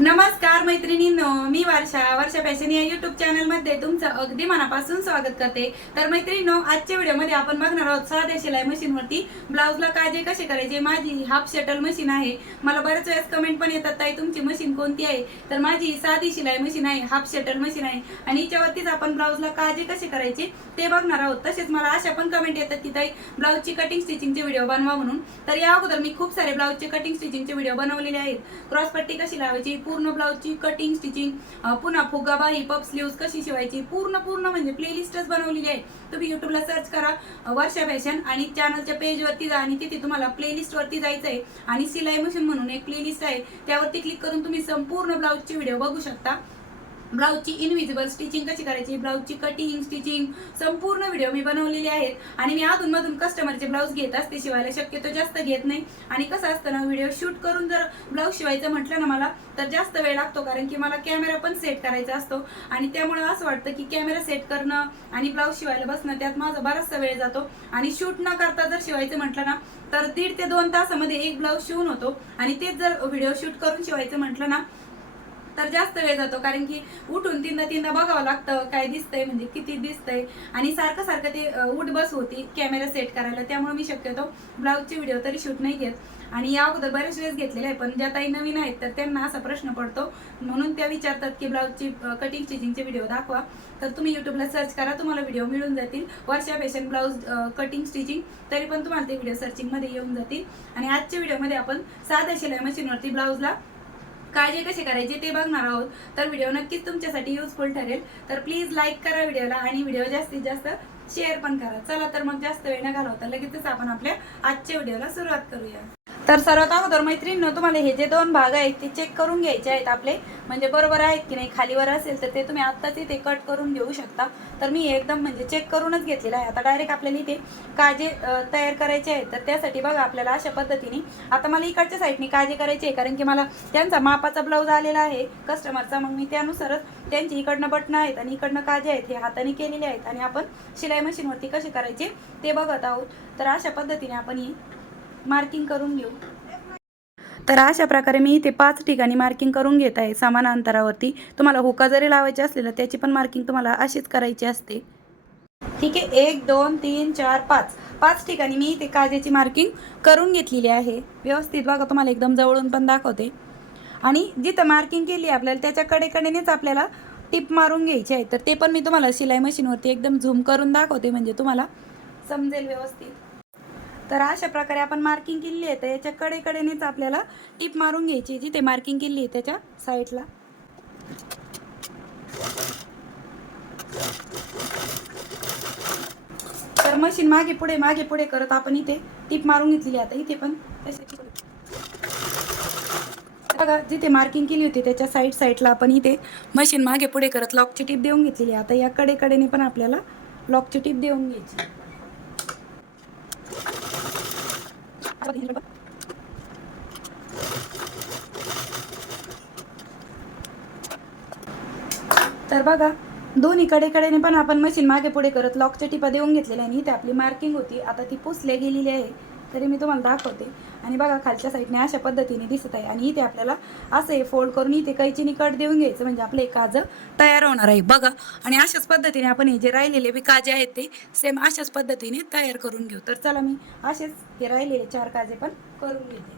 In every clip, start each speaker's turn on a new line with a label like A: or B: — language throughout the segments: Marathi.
A: नमस्कार मैत्रिणींनो मी वर्षा. वर्षा फॅशन या युट्यूब चॅनलमध्ये तुमचं अगदी मनापासून स्वागत करते. तर मैत्रिणींनो आजच्या व्हिडिओमध्ये आपण बघणार आहोत साध्या शिलाई मशीन वरती ब्लाऊजला काजे कसे करायचे माझी हाफ शटल मशीन आहे. मला बऱ्याच वेळेस कमेंट पण येतात ताई तुमची मशीन कोणती आहे? तर माझी साधी शिलाई मशीन आहे हाफ शटल मशीन आहे. आणि हिच्यावरतीच आपण ब्लाऊजला काजे कसे करायचे ते बघणार आहोत. तसेच मला अशा पण कमेंट येतात की ताई ब्लाऊजची कटिंग स्टिचिंगचे व्हिडिओ बनवा म्हणून. तर या अगोदर मी खूप सारे ब्लाऊजचे कटिंग स्टिचिंगचे व्हिडिओ बनवलेले आहेत. क्रॉस पट्टी कशी लावायची पूर्ण ब्लाऊजची कटिंग स्टिचिंग पुन्हा फुगाबाही पप स्लीव्स कशी शिवायची? पूर्ण पूर्ण म्हणजे प्लेलिस्टच बनवलेली आहे. तुम्ही युट्यूबला सर्च करा वर्षा फॅशन आणि चॅनलच्या पेजवरती जा आणि तिथे तुम्हाला प्लेलिस्टवरती जायचं आहे आणि सिलाई मशीन म्हणून एक प्लेलिस्ट आहे. त्यावरती क्लिक करून तुम्ही संपूर्ण ब्लाऊजचे व्हिडिओ बघू शकता. ब्लाऊजची इनविजिबल स्टिचिंग कशी करायची? ब्लाऊजची कटिंग स्टिचिंग संपूर्ण व्हिडिओ मी बनवलेले आहेत. आणि मी अधूनमधून कस्टमरचे ब्लाऊज घेत असते शिवायला शक्यतो जास्त घेत नाही. आणि कसं असतं ना व्हिडिओ शूट करून जर ब्लाऊज शिवायचं म्हटलं ना मला तर जास्त वेळ लागतो कारण की मला कॅमेरा पण सेट करायचा असतो. आणि त्यामुळे असं वाटतं की कॅमेरा सेट करणं आणि ब्लाऊज शिवायला बसणं त्यात माझा बराचसा वेळ जातो. आणि शूट न करता जर शिवायचं म्हटलं ना तर दीड ते दोन तासामध्ये एक ब्लाऊज शिवून होतो. आणि तेच जर व्हिडिओ शूट करून शिवायचं म्हटलं ना तर जास्त वेळ जातो कारण की उठून तीनदा तीनदा बघावं लागतं काय दिसतंय म्हणजे किती दिसतंय. आणि सारखं सारखं ते उठ बस होती कॅमेरा सेट करायला. त्यामुळे मी शक्यतो ब्लाऊजचे व्हिडिओ तरी शूट नाही घेत. आणि या अगोदर बरेच वेळेस घेतलेले आहे पण ज्या ताई नवीन आहेत तर त्यांना असा प्रश्न पडतो. म्हणून त्या विचारतात की ब्लाऊजची कटिंग स्टिचिंगचे व्हिडिओ दाखवा. तर तुम्ही युट्यूबला सर्च करा तुम्हाला व्हिडिओ मिळून जातील. Varsha fashion blouse cutting stitching तरी पण तुम्हाला ते व्हिडिओ सर्चिंगमध्ये येऊन जातील. आणि आजच्या व्हिडिओमध्ये आपण साध्या शिलाई मशीनवरती ब्लाऊजला काळजी कशी करायची ते बघणार आहोत. तर व्हिडिओ नक्कीच तुमच्यासाठी युजफुल ठरेल. तर प्लीज लाईक करा व्हिडिओला आणि व्हिडिओ जास्तीत जास्त शेअर पण करा. चला तर मग जास्त वेळ न घालवता लगेचच आपण आपल्या आजच्या व्हिडिओला सुरुवात करूया. तर सर्वात अगोदर मैत्रीण तुम्हाला हे जे दोन भाग आहेत ते चेक करून घ्यायचे आहेत आपले. म्हणजे बरोबर आहेत की नाही? खालीवर असेल तर ते तुम्ही आत्ताच इथे कट करून घेऊ शकता. तर मी एकदम म्हणजे चेक करूनच घेतलेलं आहे. आता डायरेक्ट आपल्याला इथे काजे तयार करायचे आहेत. तर त्यासाठी बघा आपल्याला अशा पद्धतीने. आता मला इकडच्या साईडने काजे करायचे आहे कारण की मला त्यांचा मापाचा ब्लाऊज आलेला आहे कस्टमरचा मग मी त्यानुसारच त्यांची इकडनं बटणं आहेत आणि इकडनं काजे आहेत हे हाताने केलेले आहेत. आणि आपण शिलाई मशीनवरती कसे करायचे ते बघत आहोत. तर अशा पद्धतीने आपण ही मार्किंग करून घेऊ. तर अशा प्रकारे मी इथे पाच ठिकाणी मार्किंग करून घेत आहे. समान अंतरावरती तुम्हाला हुका जरी लावायची असली ना त्याची पण मार्किंग तुम्हाला अशीच करायची असते. ठीक आहे एक दोन तीन चार पाच. पाच ठिकाणी मी इथे काजेची मार्किंग करून घेतलेली आहे. व्यवस्थित बघा तुम्हाला एकदम जवळून पण दाखवते. आणि जिथं मार्किंग केली आपल्याला त्याच्या कडेकडेनेच आपल्याला टिप मारून घ्यायची आहे. तर ते पण मी तुम्हाला शिलाई मशीनवरती एकदम झूम करून दाखवते. म्हणजे तुम्हाला समजेल व्यवस्थित. तर अशा प्रकारे आपण मार्किंग केली आहे तर याच्या कडेकडेनेच आपल्याला टिप मारून घ्यायची जिथे मार्किंग केली आहे त्याच्या साईडला तर मशीन मागे पुढे मागे पुढे करत आपण इथे टिप मारून घेतलेली आहे. आता इथे पण बघा जिथे मार्किंग केली होती त्याच्या साईड साईडला आपण इथे मशीन मागे पुढे करत लॉकची टीप देऊन घेतलेली आहे. आता या कडेकडेने पण आपल्याला लॉकची टीप देऊन घ्यायची तर बघा दोन्ही कडेकडेने पण आपण मशीन मागे पुढे करत लॉकच्या टिपा देऊन घेतलेल्या आणि इथे आपली मार्किंग होती. आता ती पुसले गेलेली आहे. तरी मी तुम्हाला दाखवते. आणि बघा खालच्या साईडने अशा पद्धतीने दिसत आहे. आणि इथे आपल्याला असं हे फोल्ड करून इथे कैचीने कट देऊन घ्यायचं. म्हणजे आपलं एक काजं तयार होणार आहे. बघा आणि अशाच पद्धतीने आपण हे जे राहिलेले बी काजे आहेत ते सेम अशाच पद्धतीने तयार करून घेऊ. तर चला मी असेच हे राहिलेले चार काजे पण करून घेते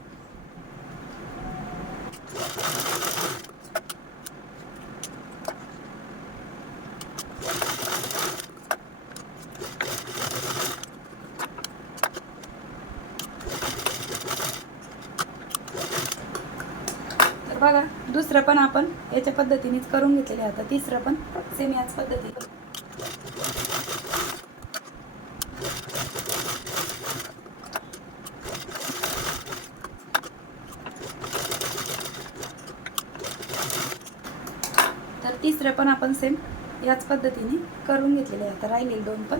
A: तर बघा दुसरं पण आपण याच्या पद्धतीनेच करून घेतलेले आता तिसरं पण सेम याच पद्धतीने तर तिसरं पण आपण सेम याच पद्धतीने करून घेतलेले आता राहिलेले दोन पण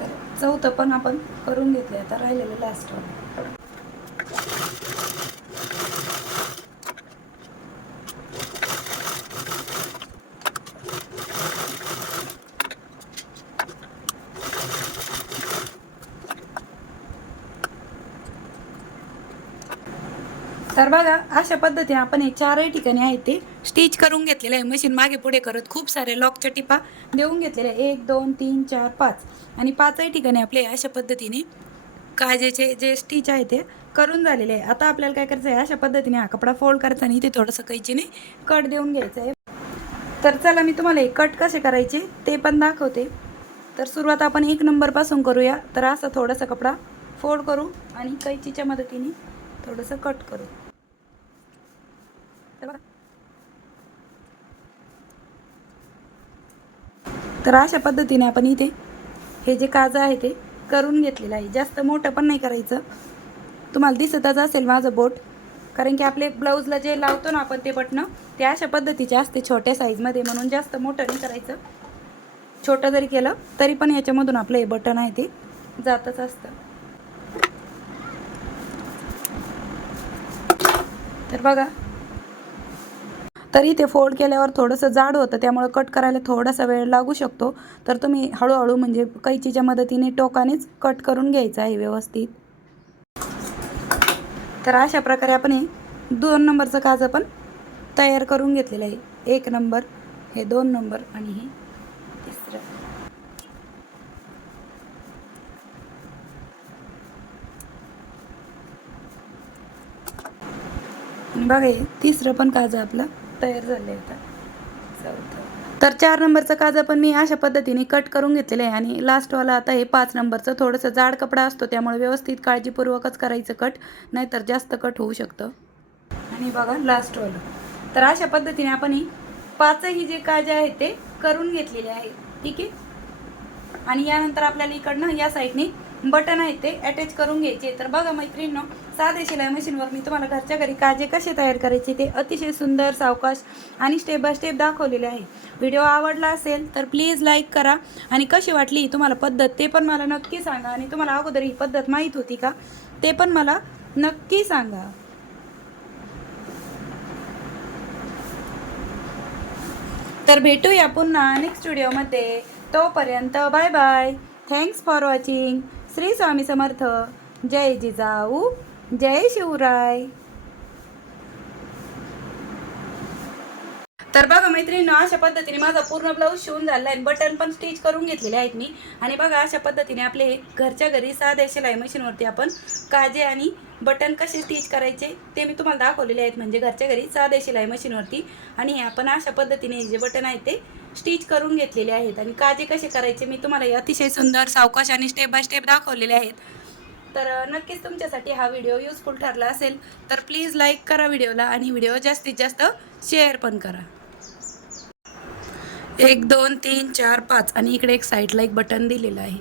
A: तर चौथं पण आपण करून घेतले. आता राहिलेलं लास्ट तर बघा अशा पद्धतीने आपण हे चारही ठिकाणी आहे ते स्टिच करून घेतलेलं आहे. मशीन मागे पुढे करत खूप सारे लॉकच्या टिपा देऊन घेतलेल्या आहे. एक दोन तीन चार पाच. आणि पाचही ठिकाणी आपले अशा पद्धतीने काजेचे जे स्टिच आहे ते करून झालेले आहे. आता आपल्याला काय करायचं आहे अशा पद्धतीने हा कपडा फोल्ड करायचा आणि इथे थोडंसं कैचीने कट देऊन घ्यायचं आहे. तर चला मी तुम्हाला हे कट कसे करायचे ते पण दाखवते. तर सुरुवात आपण एक नंबरपासून करूया. तर असं थोडासा कपडा फोल्ड करू आणि कैचीच्या मदतीने थोडंसं कट करू तर बघा. तर अशा पद्धतीने आपण इथे हे जे काजं आहे ते करून घेतलेलं आहे. जास्त मोठं पण नाही करायचं. तुम्हाला दिसतच असेल माझं बोट. कारण की आपले ब्लाऊजला जे लावतो ना आपण ते बटणं ते अशा पद्धतीचे असते छोट्या साईजमध्ये म्हणून जास्त मोठं नाही करायचं. छोटं जरी केलं तरी पण याच्यामधून आपलं हे बटन आहे ते जातच असतं. तर बघा तरी ते फोल्ड केल्यावर थोडंसं जाड होतं त्यामुळं कट करायला थोडासा वेळ लागू शकतो. तर तुम्ही हळूहळू म्हणजे कैचीच्या मदतीने टोकानेच कट करून घ्यायचं आहे व्यवस्थित. तर अशा प्रकारे आपण हे दोन नंबरचं काज पण तयार करून घेतलेलं आहे. एक नंबर हे दोन नंबर आणि हे तिसरं. बघा हे तिसरं पण काजं आपलं तयार झाले आता. चौथं. तर चार नंबरचं काजं पण मी अशा पद्धतीने कट करून घेतलेलं आहे आणि लास्टवाला आता हे पाच नंबरचं थोडंसं जाड कपडा असतो त्यामुळे व्यवस्थित काळजीपूर्वकच करायचं कट नाहीतर जास्त कट होऊ शकतं. आणि बघा लास्टवालं तर अशा पद्धतीने आपण ही पाचही जे काजे आहेत ते करून घेतलेले आहेत. ठीक आहे? आणि यानंतर आपल्याला इकडनं या साईडने बटन आहेत ते अटॅच करून घ्यायचे. तर बघा मैत्रिणींनो साधे शिलाई मशीनवर मी तुम्हाला घरच्या घरी काजे कसे तयार करायचे ते अतिशय सुंदर सावकाश आणि स्टेप बाय स्टेप दाखवलेले आहे. व्हिडिओ आवडला असेल तर प्लीज लाईक करा आणि कशी वाटली तुम्हाला पद्धत ते पण मला नक्की सांगा आणि तुम्हाला अगोदर ही पद्धत माहीत होती का ते पण मला नक्की सांगा. तर भेटूया पुन्हा नेक्स्ट व्हिडिओमध्ये तोपर्यंत bye bye thanks for watching Shri Swami Samarth. जय जिजाऊ. जय शिवराय. तर बघा मैत्रिणीनं अशा पद्धतीने माझा पूर्ण ब्लाऊज शिवून झाला आहे. बटन पण स्टिच करून घेतलेले आहेत मी. आणि बघा अशा पद्धतीने आपले घरच्या घरी साध्या शिलाई मशीनवरती आपण काजे आणि बटन कसे स्टिच करायचे ते मी तुम्हाला दाखवलेले आहेत. म्हणजे घरच्या घरी साध्या शिलाई मशीनवरती आणि आपण अशा पद्धतीने जे बटन आहे ते स्टिच करून घेतलेले आहेत. आणि काजे कसे करायचे मी तुम्हाला हे अतिशय सुंदर सावकाश आणि स्टेप बाय स्टेप दाखवलेले आहेत. तर नक्कीच तुमच्यासाठी हा व्हिडिओ युजफुल ठरला असेल तर प्लीज लाईक करा व्हिडिओला आणि व्हिडिओ जास्तीत जास्त शेअर पण करा. एक दोन तीन चार पाच आणि इकडे एक साईडला एक बटन दिलेलं आहे.